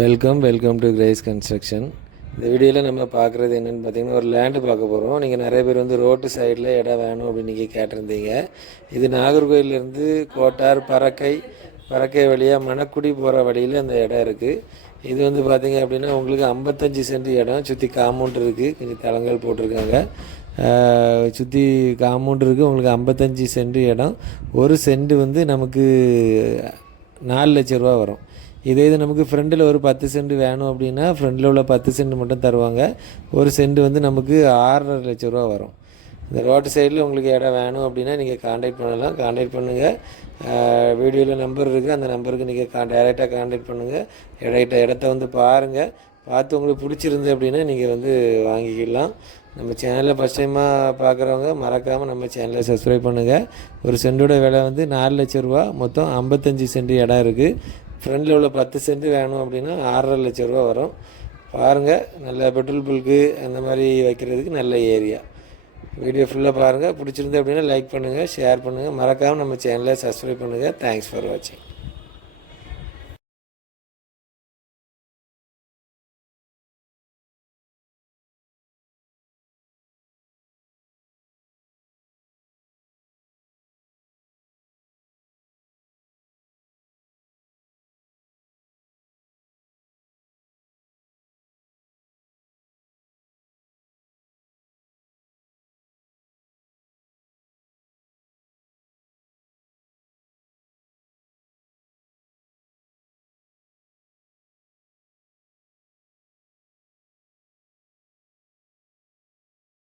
Welcome welcome to Grace construction இந்த வீடியோவில் நம்ம பார்க்குறது என்னென்னு பார்த்தீங்கன்னா ஒரு லேண்டு பார்க்க போகிறோம் நீங்கள் நிறைய பேர் வந்து ரோட்டு சைடில் இடம் வேணும் அப்படின்னு நீங்கள் கேட்டிருந்தீங்க. இது நாகர்கோயிலேருந்து கோட்டார் பறக்கை பறக்கை வழியாக மணக்குடி போகிற வழியில் அந்த இடம் இருக்குது இது வந்து பார்த்தீங்க அப்படின்னா உங்களுக்கு ஐம்பத்தஞ்சு சென்ட் இடம் சுற்றி காம்பவுண்ட் இருக்குது கொஞ்சம் தளங்கள் போட்டிருக்காங்க. சுற்றி காம்பவுண்ட் இருக்குது உங்களுக்கு ஐம்பத்தஞ்சு சென்ட் இடம். ஒரு சென்ட் வந்து நமக்கு நாலு லட்ச ரூபா வரும். இதே இது நமக்கு ஃப்ரெண்டில் ஒரு பத்து சென்ட் வேணும் அப்படின்னா ஃப்ரெண்டில் உள்ள பத்து சென்ட் மட்டும் தருவாங்க. ஒரு சென்ட் வந்து நமக்கு ஆறரை லட்ச ரூபா வரும். இந்த ரோட்டு சைடில் உங்களுக்கு இடம் வேணும் அப்படின்னா நீங்கள் காண்டாக்ட் பண்ணலாம். காண்டாக்ட் பண்ணுங்கள் வீடியோவில் நம்பர் இருக்குது அந்த நம்பருக்கு நீங்கள் கா டைரெக்டாக காண்டாக்ட் பண்ணுங்கள் இடத்த இடத்த வந்து பாருங்கள் பார்த்து உங்களுக்கு பிடிச்சிருந்து அப்படின்னா நீங்கள் வந்து வாங்கிக்கலாம். நம்ம சேனலில் ஃபஸ்ட் டைமாக பார்க்குறவங்க மறக்காமல் நம்ம சேனலை சப்ஸ்கிரைப் பண்ணுங்கள் ஒரு சென்டோட விலை வந்து நாலு லட்ச ரூபா. மொத்தம் ஐம்பத்தஞ்சு சென்ட் இடம் இருக்குது ஃப்ரண்டில் உள்ள பத்து சென்ட் வேணும் அப்படின்னா ஆறரை லட்ச ரூபா வரும். பாருங்கள் நல்ல பெட்ரோல் பல்க்கு அந்த மாதிரி வைக்கிறதுக்கு நல்ல ஏரியா வீடியோ ஃபுல்லாக பாருங்கள் பிடிச்சிருந்து அப்படின்னா லைக் பண்ணுங்கள் ஷேர் பண்ணுங்கள் மறக்காமல் நம்ம சேனலை சப்ஸ்கிரைப் பண்ணுங்கள் தேங்க்ஸ் ஃபார் வாட்சிங்